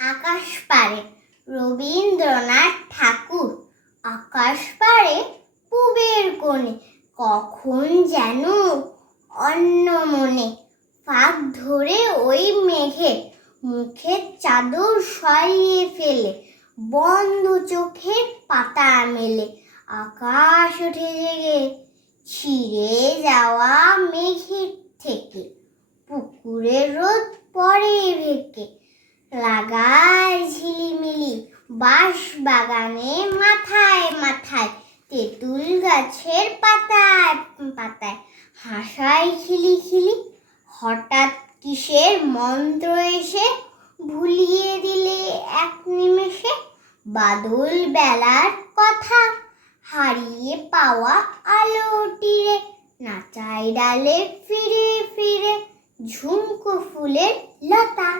আকাশ পারে রবীন্দ্রনাথ ঠাকুর। আকাশ পারে পূবের কোণে, কখন যেন অন্য মনে। ফাঁক ধরে ওই মেঘে মুখের চাদর সরিয়ে ফেলে, বন্ধ চোখের পাতা মেলে। আকাশ ওঠে জেগে ছিঁড়ে যাওয়া মেঘের থেকে, পুকুরে রোদ পড়ে ভেকে। লাগায় ঝিলিমিলি বাঁশ বাগানে মাথায় মাথায়, তেঁতুল গাছের পাতায় পাতায় হাসায় খিলিখিলি। হঠাৎ কিসের মন্ত্র এসে ভুলিয়ে দিলে এক নিমেষে বাদল বেলার কথা, হারিয়ে পাওয়া আলো তীরে। নাচাই ডালে ফিরে ফিরে ঝুমকো ফুলের লতা।